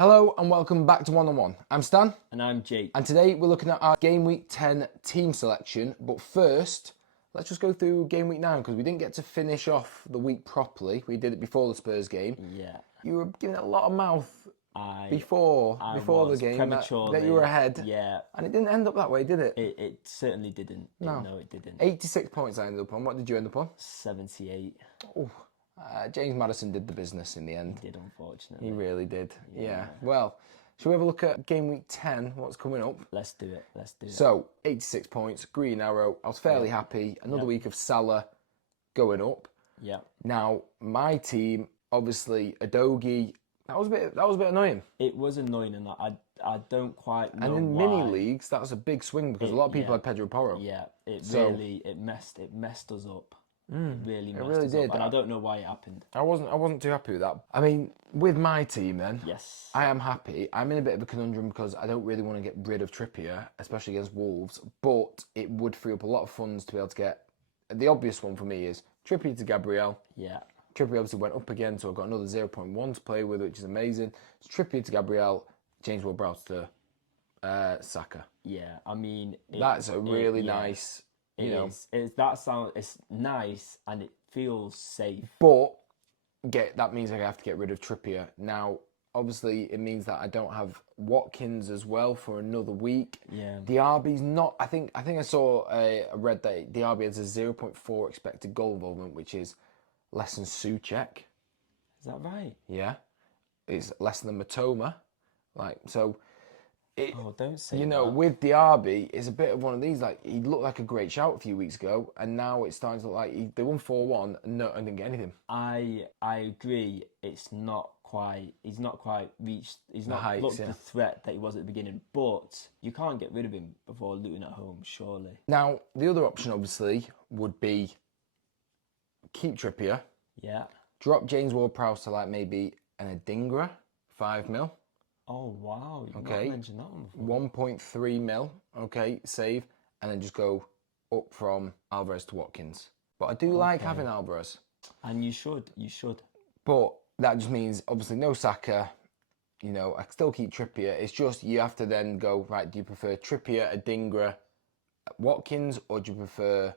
Hello and welcome back to One on One. I'm Stan. And I'm Jake. And today we're looking at our Game Week 10 team selection. But first, let's just go through Game Week 9 because we didn't get to finish off the week properly. We did it before the Spurs game. Yeah. You were giving it a lot of mouth before the game that you were ahead. Yeah. And it didn't end up that way, did it? It certainly didn't. No, it didn't. 86 points I ended up on. What did you end up on? 78. Oh. James Maddison did the business in the end. He did, unfortunately. He really did. Yeah. Well, shall we have a look at Game Week 10, what's coming up? Let's do it. So, 86 points, green arrow. I was fairly happy. Another week of Salah going up. Yeah. Now, my team, obviously, Adogi, that was a bit annoying. It was annoying, and I don't quite know why. And in mini leagues, that was a big swing because a lot of people had Pedro Porro. Yeah, it messed us up. It really did. Up, and I don't know why it happened. I wasn't too happy with that. I mean, with my team then, yes, I am happy. I'm in a bit of a conundrum because I don't really want to get rid of Trippier, especially against Wolves, but it would free up a lot of funds to be able to get. The obvious one for me is Trippier to Gabriel. Yeah. Trippier obviously went up again, so I've got another 0.1 to play with, which is amazing. It's Trippier to Gabriel, James Ward-Prowse to Saka. Yeah, I mean... That's a really nice... It's nice and it feels safe. But that means I have to get rid of Trippier. Now, obviously, it means that I don't have Watkins as well for another week. Yeah. Diaby's not... I think I read that Diaby has a 0.4 expected goal involvement, which is less than Souček. Is that right? Yeah. It's less than Matoma. Don't say that. With Diaby, it's a bit of one of these. Like, he looked like a great shout a few weeks ago, and now it's starting to look like they won 4-1 and didn't get anything. I agree. He's not quite reached. He's not heights, looked the threat that he was at the beginning. But you can't get rid of him before Luton at home, surely. Now, the other option obviously would be keep Trippier. Yeah. Drop James Ward-Prowse to maybe an Adingra, 5 mil. Oh, wow. You've not mentioned that one before. 1.3 mil, save, and then just go up from Alvarez to Watkins. But I do like having Alvarez. And you should. But that just means, obviously, no Saka. I can still keep Trippier. It's just you have to then go, right, do you prefer Trippier, Adingra, Watkins, or do you prefer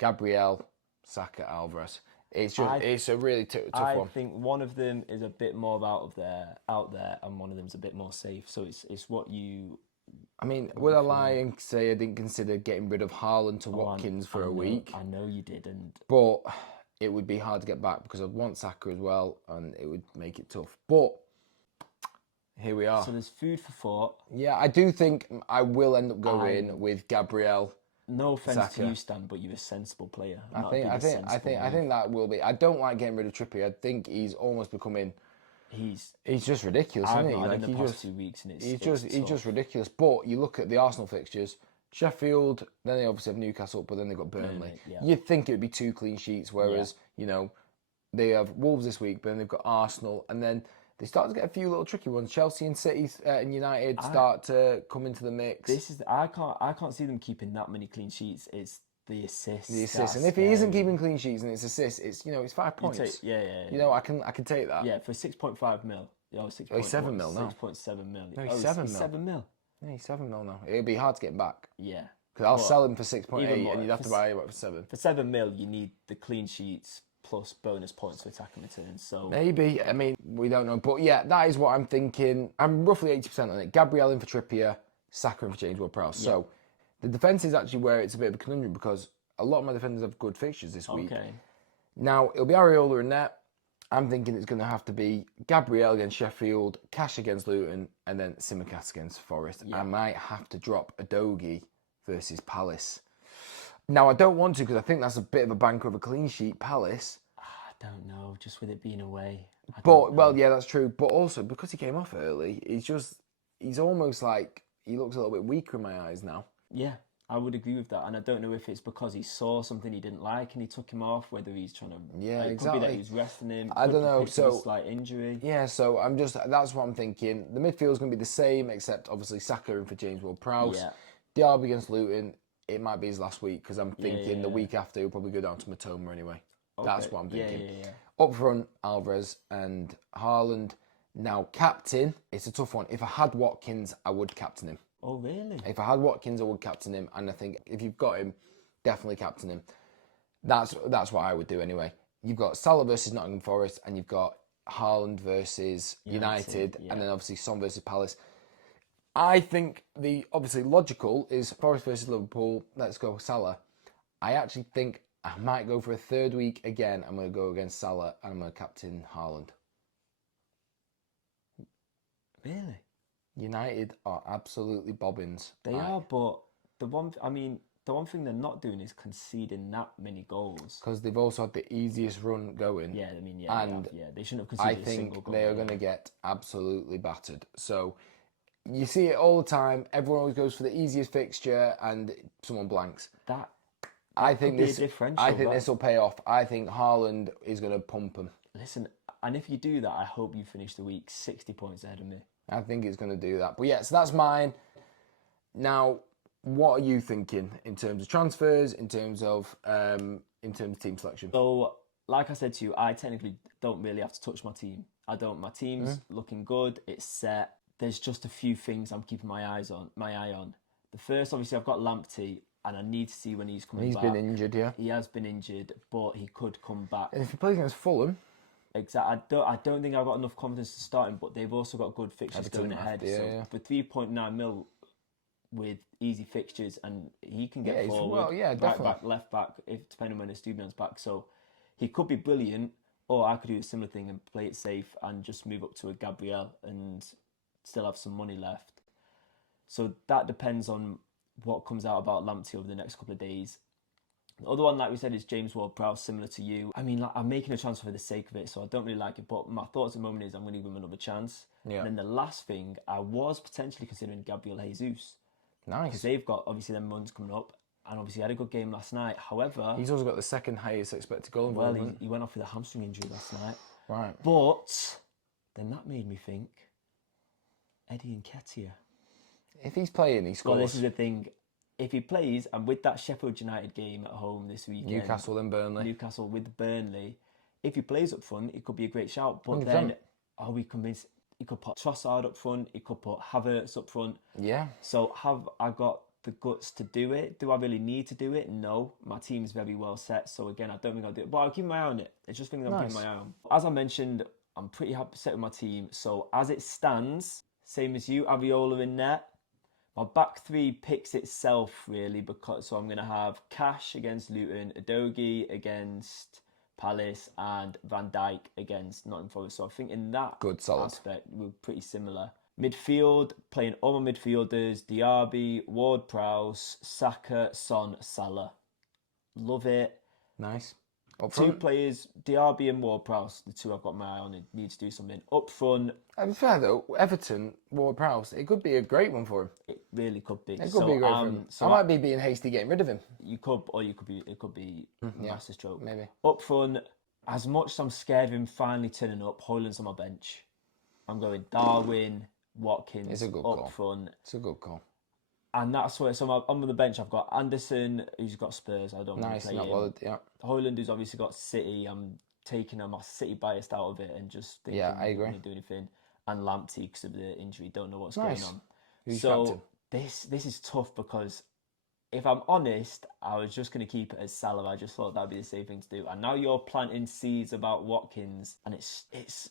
Gabriel, Saka, Alvarez? It's a really tough one. I think one of them is a bit more out there, and one of them is a bit more safe. So it's what you. I mean, would I lie and say I didn't consider getting rid of Haaland to Watkins for a week? I know you didn't. But it would be hard to get back because I'd want Saka as well, and it would make it tough. But here we are. So there's food for thought. Yeah, I do think I will end up going with Gabriel. No offense Saka. to you, Stan, but you're a sensible player. I think that will be. I don't like getting rid of Trippier. I think he's almost becoming. He's just ridiculous, isn't he? Like in the past 2 weeks, and he's just ridiculous. But you look at the Arsenal fixtures, Sheffield, then they obviously have Newcastle, but then they've got Burnley. Yeah. You'd think it would be 2 clean sheets, whereas they have Wolves this week, but then they've got Arsenal, and then they start to get a few little tricky ones. Chelsea and City and United start to come into the mix. I can't see them keeping that many clean sheets. It's the assists. And if he isn't keeping clean sheets and it's assists, it's it's 5 points. I can take that. Yeah, for 6.5 mil. He's 7 mil now. 6.7 mil. No, he's 7 mil. 7 mil. Yeah, he's 7 mil now. It'd be hard to get back. Yeah. Because I'll sell him for 6.8 and you'd have to buy him up for 7. For 7 mil, you need the clean sheets plus bonus points for attack and return. So maybe. I mean, we don't know. But yeah, that is what I'm thinking. I'm roughly 80% on it. Gabriel in for Trippier, Saka in for James Ward-Prowse. Yeah. So the defence is actually where it's a bit of a conundrum because a lot of my defenders have good fixtures this week. Okay. Now, it'll be Areola in net. I'm thinking it's going to have to be Gabriel against Sheffield, Cash against Luton, and then Tsimikas against Forest. Yeah. I might have to drop Adogi versus Palace. Now, I don't want to because I think that's a bit of a banker of a clean sheet, Palace. I don't know, just with it being away. Yeah, that's true. But also, because he came off early, he's almost like, he looks a little bit weaker in my eyes now. Yeah, I would agree with that. And I don't know if it's because he saw something he didn't like and he took him off, whether he's trying to... Yeah, it exactly. could be that he was resting him. I don't know. So, a slight injury. Yeah, so that's what I'm thinking. The midfield's going to be the same, except obviously Saka in for James Ward-Prowse. Yeah. Derby against Luton, it might be his last week because I'm thinking the week after he'll probably go down to Matoma anyway. Okay. That's what I'm thinking. Up front, Alvarez and Haaland. Now, captain, it's a tough one. If I had Watkins, I would captain him. Oh, really? If I had Watkins, I would captain him. And I think if you've got him, definitely captain him. That's what I would do anyway. You've got Salah versus Nottingham Forest, and you've got Haaland versus United, and then obviously Son versus Palace. I think the obviously logical is Forest versus Liverpool. Let's go Salah. I actually think I might go for a third week again. I'm going to go against Salah, and I'm going to captain Haaland. Really? United are absolutely bobbins. They are, but the one thing they're not doing is conceding that many goals. Because they've also had the easiest run going. Yeah, and they shouldn't have conceded a single goal. I think they are going to get absolutely battered. So you see it all the time. Everyone always goes for the easiest fixture, and someone blanks. I think this will pay off. I think Haaland is going to pump them. Listen, and if you do that, I hope you finish the week 60 points ahead of me. I think it's going to do that. But yeah, so that's mine. Now, what are you thinking in terms of transfers, in terms of team selection? So, like I said to you, I technically don't really have to touch my team. I don't. My team's looking good. It's set. There's just a few things I'm keeping my eye on. The first, obviously, I've got Lamptey, and I need to see when he's coming back. He's been injured, yeah. He has been injured, but he could come back. And if he plays against Fulham, exactly. I don't think I've got enough confidence to start him, but they've also got good fixtures going ahead. For 3.9 mil with easy fixtures, and he can get forward, right back, left back, depending when Estupiñán's back. So he could be brilliant, or I could do a similar thing and play it safe and just move up to a Gabriel and still have some money left. So that depends on what comes out about Lamptey over the next couple of days. The other one, like we said, is James Ward-Prowse, similar to you. I mean, I'm making a transfer for the sake of it, so I don't really like it. But my thoughts at the moment is I'm going to give him another chance. Yeah. And then the last thing, I was potentially considering Gabriel Jesus. Nice. Because they've got, obviously, them runs coming up. And obviously, he had a good game last night. However, he's also got the second highest expected goal involvement. Well, he went off with a hamstring injury last night. Right. But then that made me think, Eddie Nketiah. If he's playing, he scores. Well, this is the thing. If he plays, and with that Sheffield United game at home this weekend, Newcastle and Burnley. Newcastle with Burnley, if he plays up front, it could be a great shout. But 100%. then, are we convinced he could put Trossard up front? He could put Havertz up front. Yeah. So have I got the guts to do it? Do I really need to do it? No. My team's very well set. So again, I don't think I'll do it. But I'll keep my eye on it. It's just things I'm keeping my eye on. As I mentioned, I'm pretty happy set with my team. So as it stands, same as you, Areola in net. My back three picks itself, really, so I'm going to have Cash against Luton, Udogie against Palace, and Van Dijk against Nottingham Forest. So I think in that aspect, we're pretty similar. Midfield, playing all my midfielders, Diaby, Ward-Prowse, Saka, Son, Salah. Love it. Nice. Two players, Diaby and Ward-Prowse, the two I've got my eye on, need to do something. Up front. To be fair though, Everton, Ward-Prowse, it could be a great one for him. It really could be. It could be great for him. I might be being hasty getting rid of him. You could, or it could be a massive stroke. Maybe. Up front, as much as I'm scared of him finally turning up, Haaland's on my bench. I'm going Darwin, Watkins up front. It's a good call. And that's where, so on the bench, I've got Anderson, who's got Spurs. I don't want to play him. Bothered, yeah. Haaland, who's obviously got City. I'm taking my City biased out of it and just thinking, I agree. Don't do anything. And Lamptey, because of the injury, don't know what's going on. Who's this is tough because if I'm honest, I was just going to keep it as Salah. I just thought that'd be the safe thing to do. And now you're planting seeds about Watkins, and it's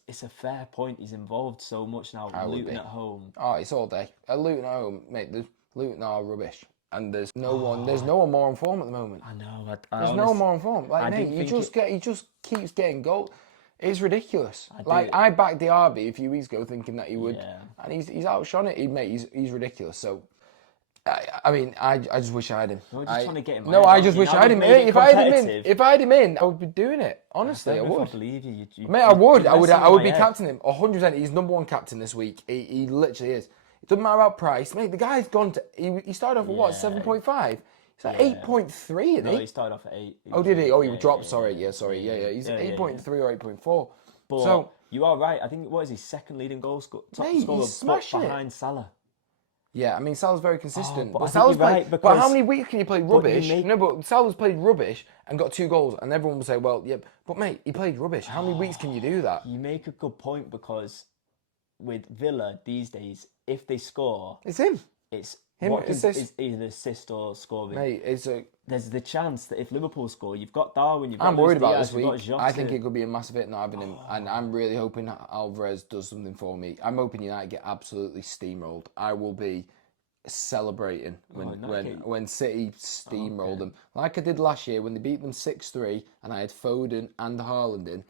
a fair point. He's involved so much now. Luton at home. Oh, it's all day. At Luton at home, mate. Luton are rubbish, and there's no one more on form at the moment. I know. There's no one more on form. Like, mate, he just keeps getting goals. It's ridiculous. I backed Diaby a few weeks ago thinking that he would, and he's outshone it. He's ridiculous. So, I just wish I had him. You're just trying to get him. No, I just wish I had him. If I had him in, I would be doing it. Honestly, I would. I believe you. Mate, I would. I would be captaining him 100%. He's number one captain this week. He literally is. It doesn't matter about price. Mate, the guy's gone to... He started off at 7.5? He's at 8.3, isn't he? No, he started off at 8. Oh, did he? Oh, he dropped, sorry. Yeah. He's 8.3 or 8.4. But so, you are right. I think, what is he, second leading goal scorer? He's smashing behind Salah. Yeah, I mean, Salah's very consistent. But Salah's played... But how many weeks can you play rubbish? No, but Salah's played rubbish and got 2 goals. And everyone will say, well, yeah, but mate, he played rubbish. How many weeks can you do that? You make a good point because... with Villa these days, if they score, it's him. It's him. What is either assist or scoring. Mate, there's the chance that if Liverpool score, you've got Darwin. I'm worried about this week. I think it could be a massive hit not having him, and I'm really hoping Alvarez does something for me. I'm hoping United get absolutely steamrolled. I will be celebrating when City steamrolled them, like I did last year when they beat them 6-3, and I had Foden and Haaland in,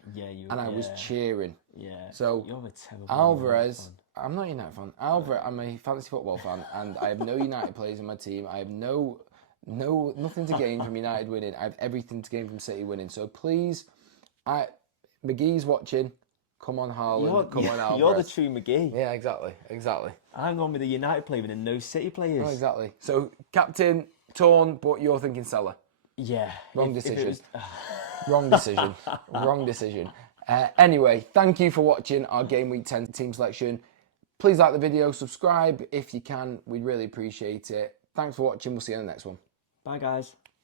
I was cheering. Yeah. So you're a terrible Alvarez. I'm not a United fan. Alvarez. I'm a fantasy football fan, and I have no United players in my team. I have nothing to gain from United winning. I have everything to gain from City winning. So please, McGee's watching. Come on, Haaland. Come on, Alvarez. You're the true McGee. Yeah, exactly. I'm going with the United player and no City players. Oh, exactly. So, captain, torn, but you're thinking Salah. Yeah. Wrong decision. Wrong decision. Anyway, thank you for watching our Game Week 10 team selection. Please like the video, subscribe if you can. We'd really appreciate it. Thanks for watching. We'll see you in the next one. Bye, guys.